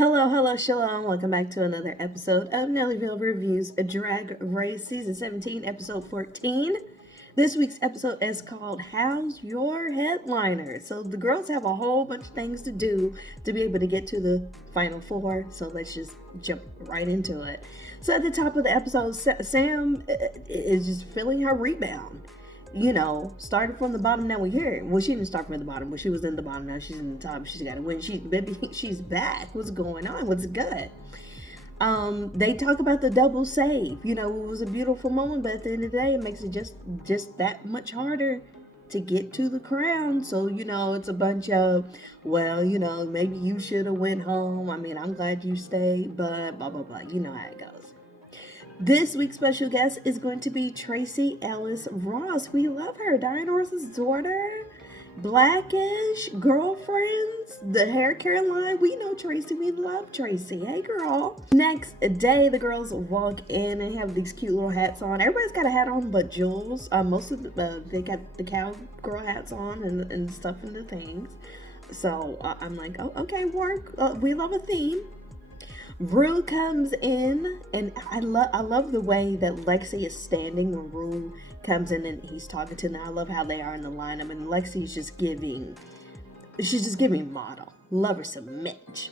Hello, shalom. Welcome back to another episode of Nellyvylle Reviews Drag Race Season 17, Episode 14. This week's episode is called How's Your Headliner? So the girls have a whole bunch of things to do to be able to get to the final four. So let's just jump right into it. So at the top of the episode, Sam is just feeling her rebound. You know, started from the bottom, now we're here. Well, she didn't start from the bottom, but she was in the bottom, now she's in the top. She's got to win. She's back. What's going on? What's good? They talk about the double save. You know, it was a beautiful moment, but at the end of the day, it makes it just that much harder to get to the crown. So, you know, it's a bunch of, well, you know, maybe you should have went home. I mean, I'm glad you stayed, but blah, blah, blah. You know how it goes. This week's special guest is going to be Tracy Ellis Ross. We love her. Diana Ross's daughter. Blackish. Girlfriends. The hair care line. We know Tracy. We love Tracy. Hey, girl. Next day, the girls walk in and have these cute little hats on. Everybody's got a hat on but Jules. Most of they got the cowgirl hats on and stuff and the things. So I'm like, oh, okay, work. We love a theme. Rue comes in, and I love the way that Lexi is standing when Rue comes in and he's talking to them. I love how they are in the lineup, and Lexi's just giving model. Love her some Mitch.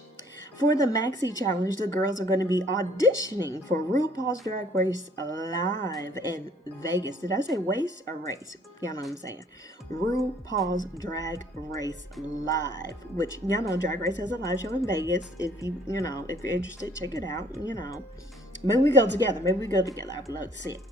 For the Maxi Challenge, the girls are going to be auditioning for RuPaul's Drag Race Live in Vegas. Did I say waste or race? Y'all know what I'm saying. RuPaul's Drag Race Live, which y'all know Drag Race has a live show in Vegas. If you're interested, check it out. You know, maybe we go together. I would love to see it.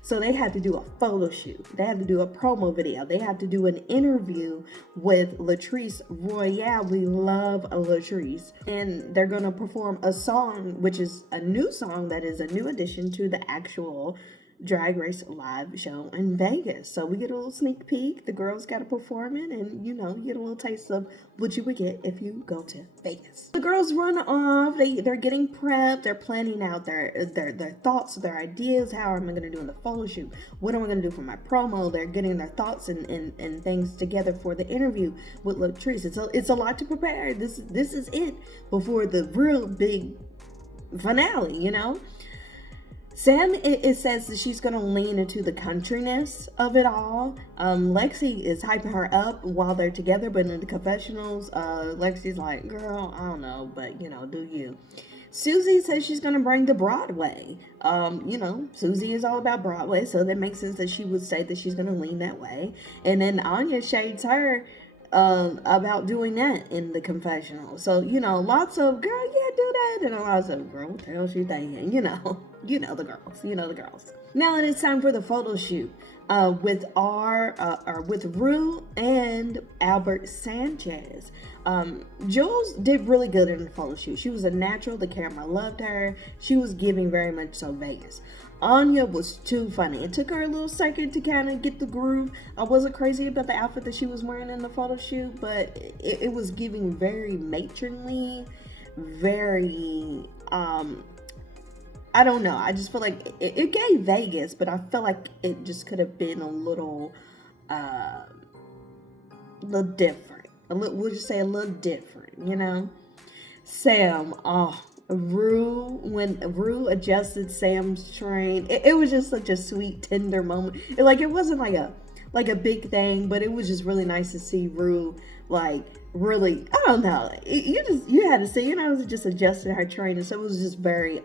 So they had to do a photo shoot. They had to do a promo video. They had to do an interview with Latrice Royale. We love Latrice. And they're going to perform a song, which is a new song that is a new addition to the actual Drag Race Live show in Vegas. So we get a little sneak peek. The girls got to perform it, and you know, you get a little taste of what you would get if you go to Vegas. The girls run off. They're getting prepped. They're planning out their thoughts, their ideas. How am I going to do in the photo shoot? What am I going to do for my promo? They're getting their thoughts and things together for the interview with Latrice. It's a lot to prepare. This is it before the real big finale, you know. Sam, it says that she's going to lean into the countryness of it all. Lexi is hyping her up while they're together, but in the confessionals, Lexi's like, girl, I don't know, but, you know, do you. Susie says she's going to bring the Broadway. You know, Susie is all about Broadway, so that makes sense that she would say that she's going to lean that way. And then Anya shades her about doing that in the confessional. So, you know, lots of, girl, yeah, do that, and lots of, girl, what the hell she thinking, you know the girls. Now it's time for the photo shoot with Rue and Albert Sanchez. Jules did really good in the photo shoot. She was a natural. The camera loved her. She was giving very much so Vegas. Anya was too funny. It took her a little second to kind of get the groove. I wasn't crazy about the outfit that she was wearing in the photo shoot, but it was giving very matronly, very I don't know. I just feel like it gave Vegas, but I feel like it just could have been a little different. We'll just say a little different, you know? Sam, when Rue adjusted Sam's train, it was just such a sweet, tender moment. It wasn't like a big thing, but it was just really nice to see Rue, like, really, I don't know. You had to see, you know, it was just adjusting her train, and so it was just very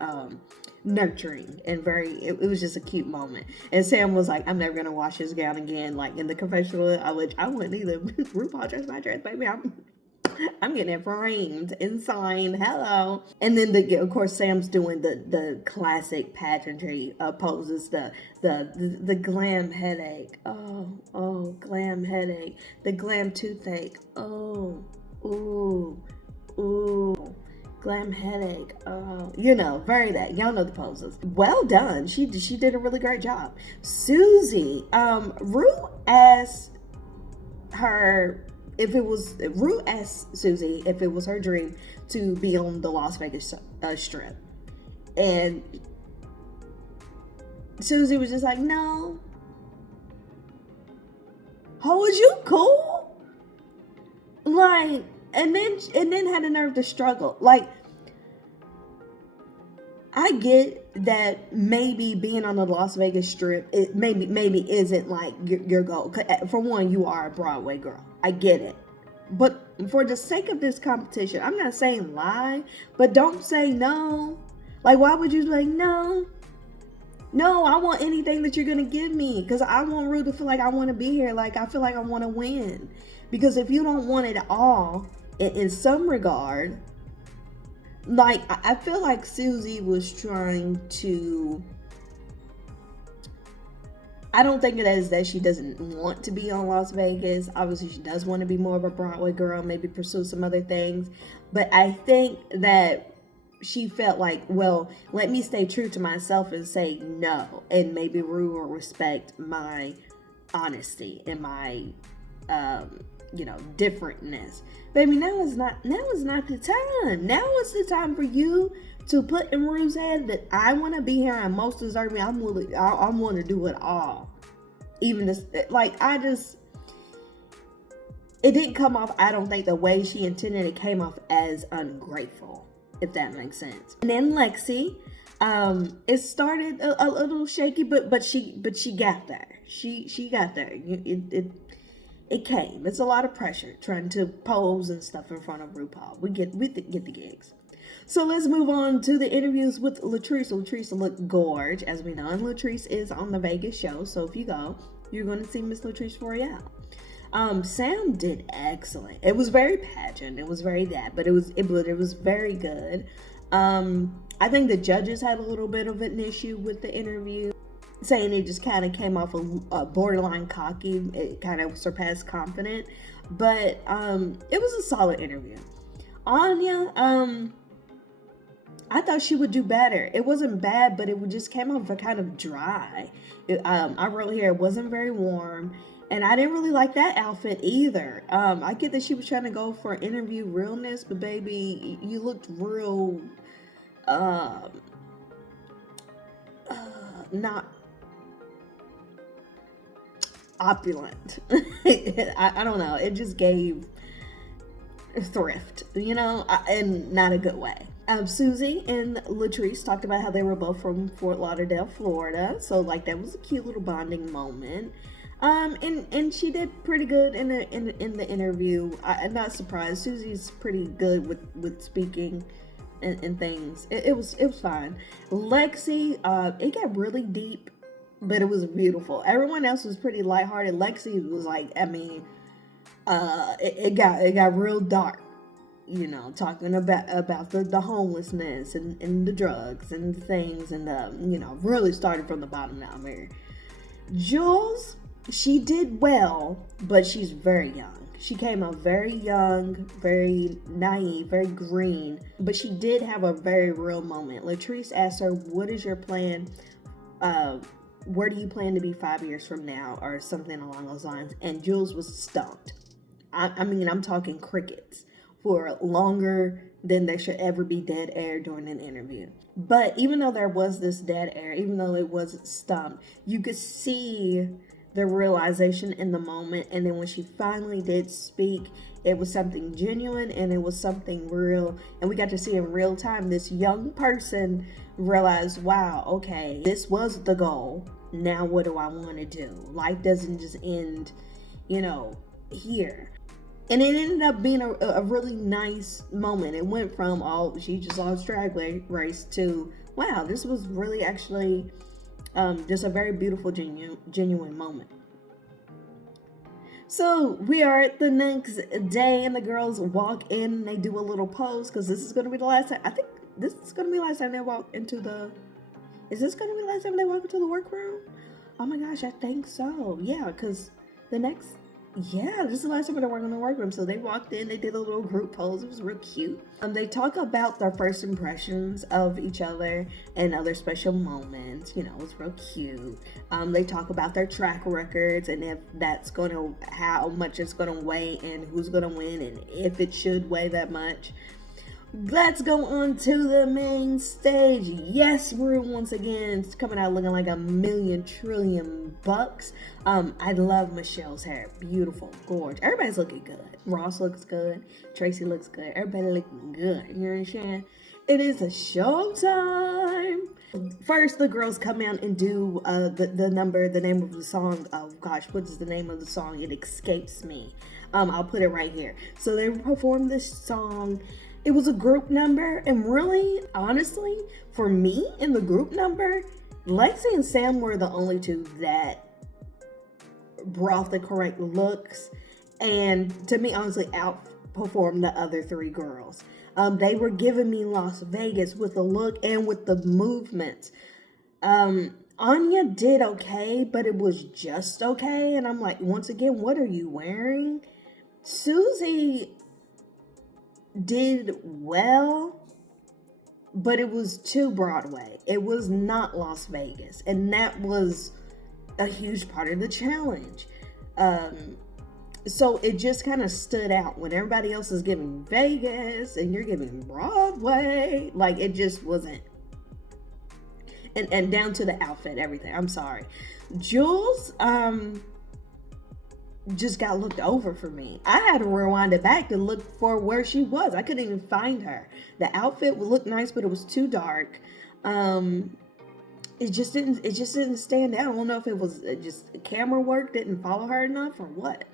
nurturing and it was just a cute moment. And Sam was like, I'm never gonna wash his gown again. Like in the confessional, I wouldn't either. RuPaul dressed my dress, baby. I'm getting it framed and signed. Hello. And then of course Sam's doing the classic pageantry poses, the glam headache. Oh, glam headache. The glam toothache. Oh, ooh. Glam headache. Oh, you know, very that. Y'all know the poses. Well done. She did a really great job. Susie, Rue asked Susie if it was her dream to be on the Las Vegas Strip, and Susie was just like, no. How was you cool? Like, and then had the nerve to struggle. Like, I get that maybe being on the Las Vegas Strip, it maybe isn't like your goal. For one, you are a Broadway girl. I get it. But for the sake of this competition, I'm not saying lie, but don't say no. Like, why would you say no? No, I want anything that you're gonna give me, because I want Rue to feel like I want to be here. Like, I feel like I want to win. Because if you don't want it all, in some regard, like, I feel like Susie was trying to. I don't think it is that she doesn't want to be on Las Vegas. Obviously, she does want to be more of a Broadway girl, maybe pursue some other things. But I think that she felt like, well, let me stay true to myself and say no. And maybe Rue will respect my honesty and my, differentness. Baby, now is not the time. Now is the time for you to put in Rue's head that I want to be here and most deserving. I'm willing to do it all. Even this, like, it didn't come off, I don't think, the way she intended. It came off as ungrateful, if that makes sense. And then Lexi, it started a little shaky, but she got there. She got there. It came. It's a lot of pressure trying to pose and stuff in front of RuPaul. We get the gigs. So let's move on to the interviews with Latrice. Latrice looked gorge, as we know, and Latrice is on the Vegas show. So if you go, you're going to see Miss Latrice Royale. Sam did excellent. It was very pageant. It was very that, but it was very good. I think the judges had a little bit of an issue with the interview, saying it just kind of came off a borderline cocky. It kind of surpassed confident, but it was a solid interview. Anya, I thought she would do better. It wasn't bad, but it just came off kind of dry. I wrote here, it wasn't very warm. And I didn't really like that outfit either. I get that she was trying to go for interview realness, but baby, you looked real, not opulent. I don't know. It just gave thrift, and not a good way. Susie and Latrice talked about how they were both from Fort Lauderdale, Florida. So, like, that was a cute little bonding moment. And she did pretty good in the interview. I'm not surprised. Susie's pretty good with speaking and things. It was fine. Lexi, it got really deep, but it was beautiful. Everyone else was pretty lighthearted. Lexi was like, I mean, it got real dark. Talking about the homelessness and the drugs and things, and really started from the bottom down there. Jules, she did well, but she's very young. She came out very young, very naive, very green, but she did have a very real moment. Latrice asked her, what is your plan? Where do you plan to be 5 years from now, or something along those lines? And Jules was stumped. I mean, I'm talking crickets for longer than there should ever be dead air during an interview. But even though there was this dead air, even though it was stumped, you could see the realization in the moment. And then when she finally did speak, it was something genuine and it was something real. And we got to see in real time this young person realize, wow, okay, this was the goal. Now what do I want to do? Life doesn't just end, here. And it ended up being a really nice moment. It went from, oh, she just lost drag race to, wow, this was really actually just a very beautiful, genuine moment. So we are at the next day, and the girls walk in and they do a little pose, because this is going to be the last time. I think this is going to be the last time they walk into the... Is this going to be the last time they walk into the workroom? Oh my gosh, I think so. Yeah, because the next... Yeah, this is the last time they're working in the workroom. So they walked in, they did a little group pose. It was real cute. They talk about their first impressions of each other and other special moments. It was real cute. They talk about their track records and if that's how much it's gonna weigh and who's gonna win and if it should weigh that much. Let's go on to the main stage. Yes, Rue once again is coming out looking like $1 trillion bucks. I love Michelle's hair. Beautiful, gorgeous. Everybody's looking good. Ross looks good. Tracy looks good. Everybody looking good. You know what I'm saying? It is a show time. First, the girls come out and do the name of the song. Oh gosh, what is the name of the song? It escapes me. I'll put it right here. So they performed this song. It was a group number, and really, honestly, for me in the group number, Lexi and Sam were the only two that brought the correct looks, and to me, honestly, outperformed the other three girls. They were giving me Las Vegas with the look and with the movements. Anya did okay, but it was just okay. And I'm like, once again, what are you wearing? Susie did well, but it was too Broadway. It was not Las Vegas. And that was a huge part of the challenge. So it just kind of stood out when everybody else is giving Vegas and you're giving Broadway. Like, it just wasn't. And down to the outfit, everything. I'm sorry. Jules just got looked over for me. I had to rewind it back to look for where she was. I couldn't even find her. The outfit would look nice, but it was too dark. It just didn't stand out. I don't know if it was just camera work didn't follow her enough or what.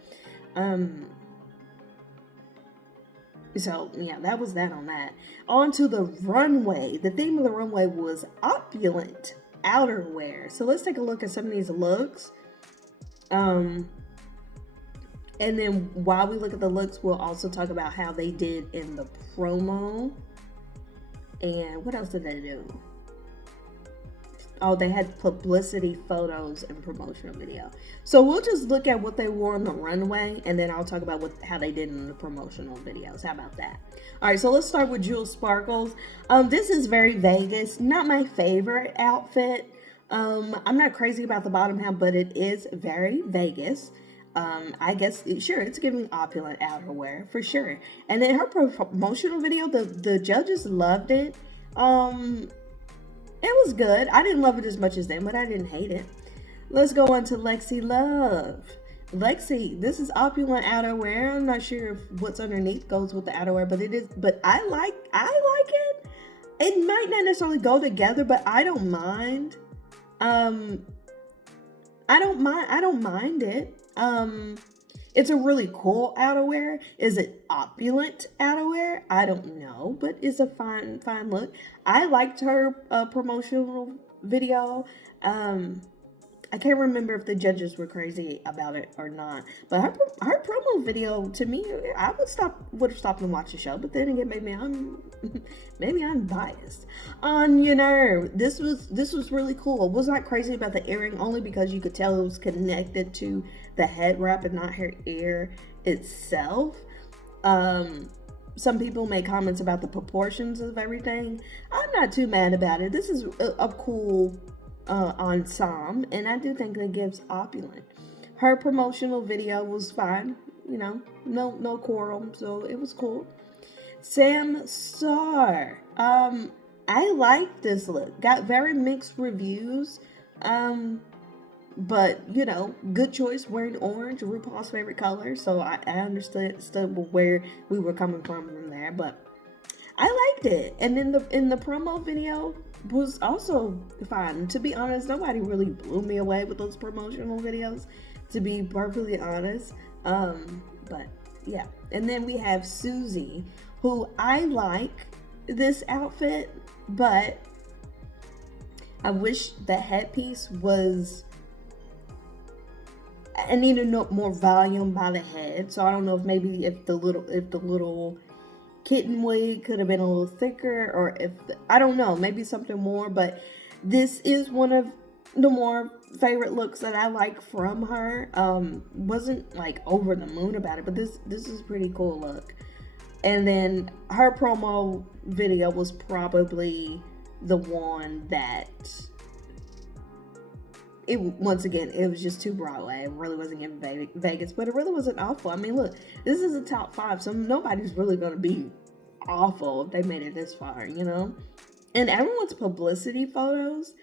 So yeah, that was that on that. On to the runway. The theme of the runway was opulent outerwear. So let's take a look at some of these looks. And then while we look at the looks, we'll also talk about how they did in the promo. And what else did they do? Oh, they had publicity photos and promotional video. So we'll just look at what they wore on the runway, and then I'll talk about how they did in the promotional videos. How about that? All right, so let's start with Jules Sparkles. This is very Vegas. Not my favorite outfit. I'm not crazy about the bottom half, but it is very Vegas. I guess, sure, it's giving opulent outerwear, for sure. And then her promotional video, the judges loved it. It was good. I didn't love it as much as them, but I didn't hate it. Let's go on to Lexi Love. Lexi, this is opulent outerwear. I'm not sure if what's underneath goes with the outerwear, but it is. But I like it. It might not necessarily go together, but I don't mind. I don't mind it. It's a really cool outerwear. Is it opulent outerwear? I don't know, but it's a fine look. I liked her promotional video. I can't remember if the judges were crazy about it or not, but her promo video, to me, I would have stopped and watched the show. But then again, maybe I'm biased. On your nerve, this was really cool. I was not crazy about the earring, only because you could tell it was connected to the head wrap and not her ear itself. Some people make comments about the proportions of everything. I'm not too mad about it. This is a cool ensemble, and I do think it gives opulent. Her promotional video was fine, no quarrel, so it was cool. Sam Starr, I like this look. Got very mixed reviews, but good choice wearing orange, RuPaul's favorite color. So I understood where we were coming from there, but I liked it. And in the promo video was also fine. To be honest, nobody really blew me away with those promotional videos, to be perfectly honest. But yeah. And then we have Susie, who I like this outfit, but I wish the headpiece was, I need to know more volume by the head. So I don't know if the little kitten wig could have been a little thicker, or I don't know, maybe something more. But this is one of the more favorite looks that I like from her. Wasn't like over the moon about it, but this is a pretty cool look. And then her promo video was probably the one that once again, it was just too Broadway. It really wasn't giving Vegas, but it really wasn't awful. I mean, look, this is a top 5, so nobody's really going to be awful if they made it this far, And everyone's publicity photos,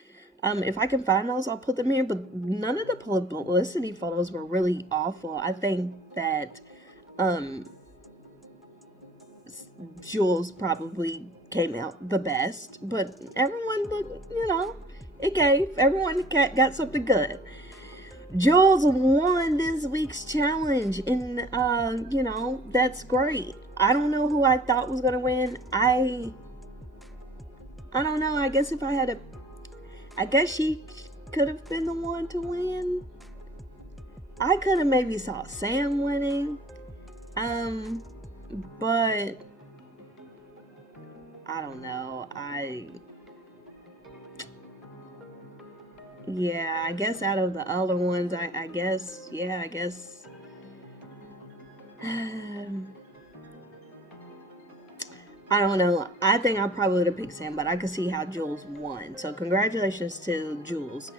if I can find those, I'll put them here, but none of the publicity photos were really awful. I think that Jules probably came out the best, but everyone looked, it gave. Everyone got something good. Jules won this week's challenge, and that's great. I don't know who I thought was gonna win. I don't know. I guess I guess she could have been the one to win. I could have maybe saw Sam winning, but I don't know. I guess out of the other ones, I guess. I don't know. I think I probably would have picked Sam, but I could see how Jules won. So congratulations to Jules.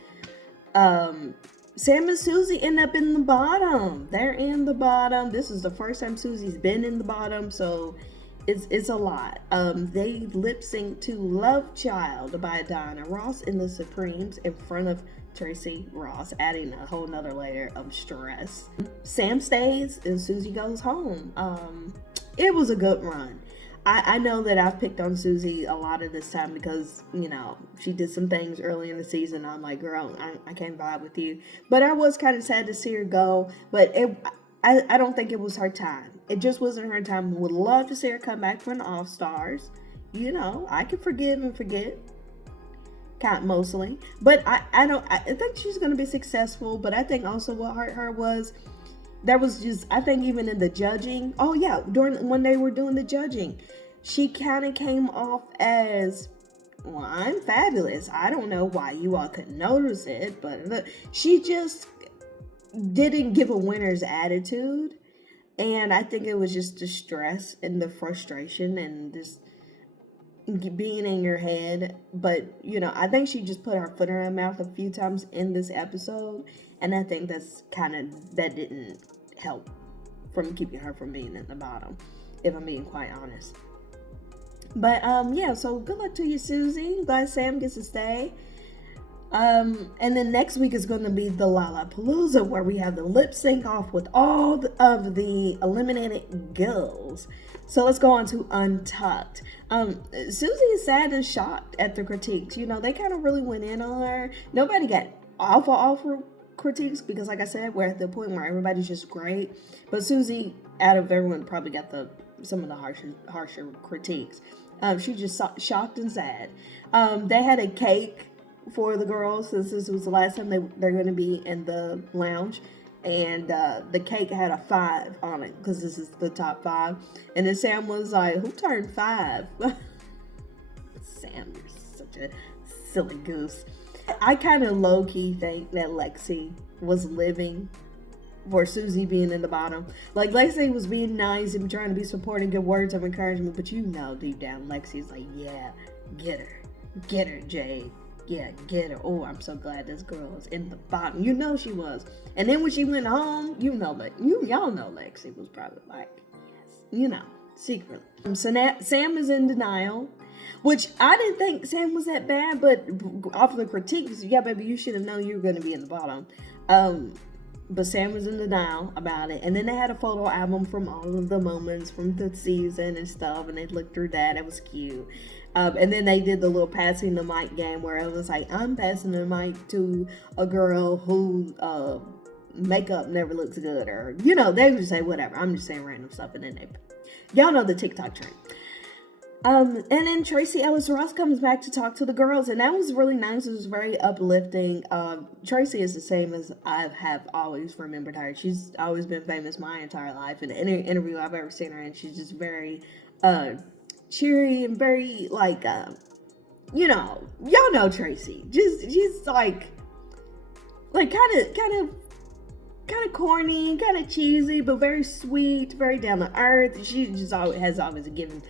Sam and Susie end up in the bottom. They're in the bottom. This is the first time Susie's been in the bottom, so it's a lot. They lip sync to Love Child by Diana Ross in the Supremes in front of Tracy Ross, adding a whole nother layer of stress. Sam stays and Susie goes home. It was a good run. I know that I've picked on Susie a lot of this time because, she did some things early in the season. I'm like, girl, I can't vibe with you. But I was kind of sad to see her go. But I don't think it was her time. It just wasn't her time. Would love to see her come back for an All Stars. I can forgive and forget. Mostly. But I think she's going to be successful. But I think also what hurt her was, that was just, I think even in the judging, when they were doing the judging, she kind of came off as, well, I'm fabulous. I don't know why you all couldn't notice it, but she just didn't give a winner's attitude. And I think it was just the stress and the frustration and just being in your head. But, I think she just put her foot in her mouth a few times in this episode. And I think that didn't help from keeping her from being at the bottom, if I'm being quite honest. But so good luck to you, Susie. Glad Sam gets to stay. And then next week is going to be the Lollapalooza, where we have the lip sync off with all of the eliminated girls. So let's go on to Untucked. Susie is sad and shocked at the critiques. They kind of really went in on her. Nobody got awful critiques, because like I said, we're at the point where everybody's just great, but Susie, out of everyone, probably got some of the harsher critiques. She just shocked and sad. They had a cake for the girls, since this was the last time they're going to be in the lounge, and the cake had a 5 on it because this is the top 5, and then Sam was like, who turned 5? Sam, you're such a silly goose. I kind of low-key think that Lexi was living for Susie being in the bottom. Like, Lexi was being nice and trying to be supporting, good words of encouragement, but deep down, Lexi's like, yeah, get her, Jade. Yeah, get her. Oh, I'm so glad this girl is in the bottom. She was. And then when she went home, y'all know Lexi was probably like, yes, secretly. So now Sam is in denial, which I didn't think Sam was that bad, but off of the critiques, yeah, baby, you should have known you were going to be in the bottom. But Sam was in denial about it. And then they had a photo album from all of the moments from the season and stuff, and they looked through that. It was cute. And then they did the little passing the mic game, where it was like, I'm passing the mic to a girl who makeup never looks good, or they would just say whatever. I'm just saying random stuff, and then y'all know the TikTok trend. And then Tracy Ellis Ross comes back to talk to the girls, and that was really nice. It was very uplifting. Tracy is the same as I have always remembered her. She's always been famous my entire life. In any interview I've ever seen her in, she's just very cheery and very y'all know Tracy. She's like kind of corny, kind of cheesy, but very sweet, very down to earth. She just has always given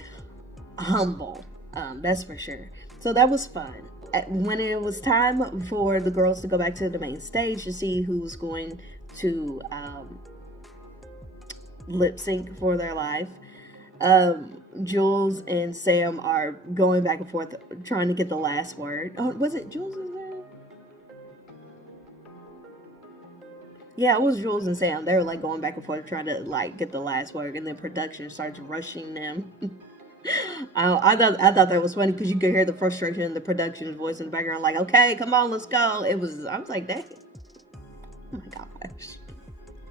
humble, that's for sure. So that was fun. When it was time for the girls to go back to the main stage to see who was going to lip sync for their life, Jules and Sam are going back and forth trying to get the last word. Oh, was it Jules and Sam? Yeah, it was Jules and Sam. They were going back and forth trying to get the last word, and then production starts rushing them I thought that was funny because you could hear the frustration in the production voice in the background, like, okay, come on, let's go. I was like, that. Oh my gosh.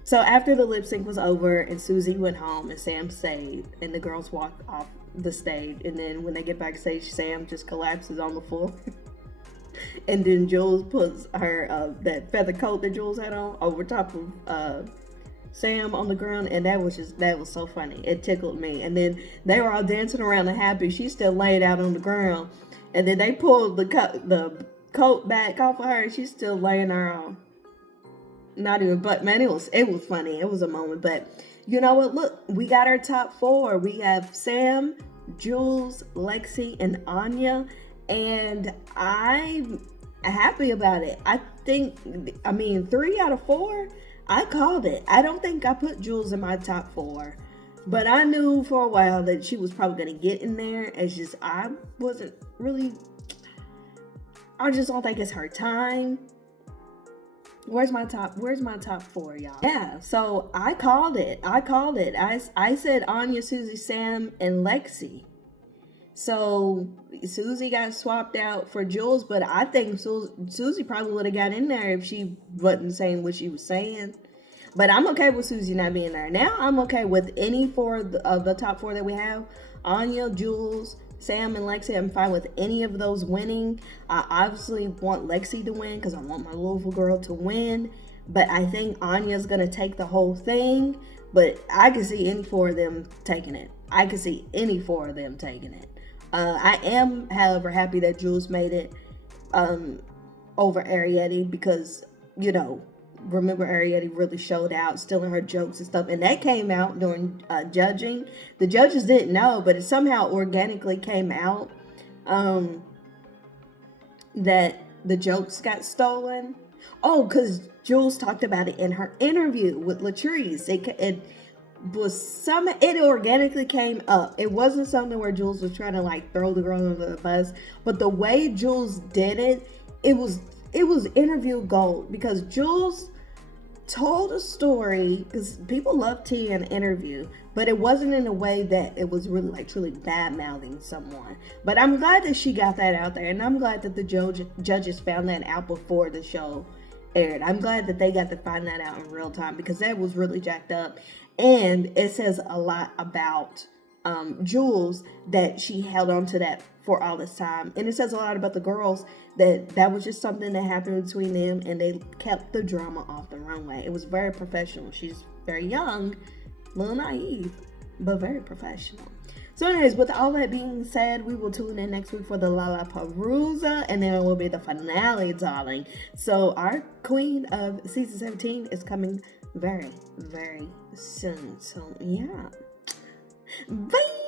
So after the lip sync was over and Susie went home and Sam stayed and the girls walked off the stage, and then when they get backstage, Sam just collapses on the floor. And then Jules puts her that feather coat that Jules had on over top of Sam on the ground, and that was so funny. It tickled me. And then they were all dancing around and happy. She's still laid out on the ground, and then they pulled the coat back off of her, and she's still laying there on. Not even, but man, it was funny. It was a moment. But you know what? Look, we got our top four. We have Sam, Jules, Lexi, and Anya, and I'm happy about it. I mean, 3 out of 4. I called it. I don't think I put Jules in my top 4, but I knew for a while that she was probably going to get in there. It's just I just don't think it's her time. Where's my top 4, y'all? Yeah, so I called it. I said Anya, Susie, Sam, and Lexi. So Susie got swapped out for Jules, but I think Susie probably would have got in there if she wasn't saying what she was saying. But I'm okay with Susie not being there. Now I'm okay with any 4 of the top 4 that we have. Anya, Jules, Sam, and Lexi. I'm fine with any of those winning. I obviously want Lexi to win because I want my Louisville girl to win. But I think Anya's going to take the whole thing. But I can see any 4 of them taking it. I am, however, happy that Jules made it over Arietti because, you know, remember Arietti really showed out, stealing her jokes and stuff. And that came out during judging. The judges didn't know, but it somehow organically came out that the jokes got stolen. Oh, because Jules talked about it in her interview with Latrice. It organically came up. It wasn't something where Jules was trying to like throw the girl under the bus, but the way Jules did it, it was interview gold because Jules told a story because people love tea in an interview, but it wasn't in a way that it was really like truly bad mouthing someone. But I'm glad that she got that out there, and I'm glad that the judges found that out before the show aired. I'm glad that they got to find that out in real time because that was really jacked up. And it says a lot about Jules that she held on to that for all this time. And it says a lot about the girls that was just something that happened between them and they kept the drama off the runway. It was very professional. She's very young, a little naive, but very professional. So anyways, with all that being said, we will tune in next week for the Lollapalooza, and then it will be the finale, darling. So our queen of season 17 is coming very, very soon. So yeah. Bye!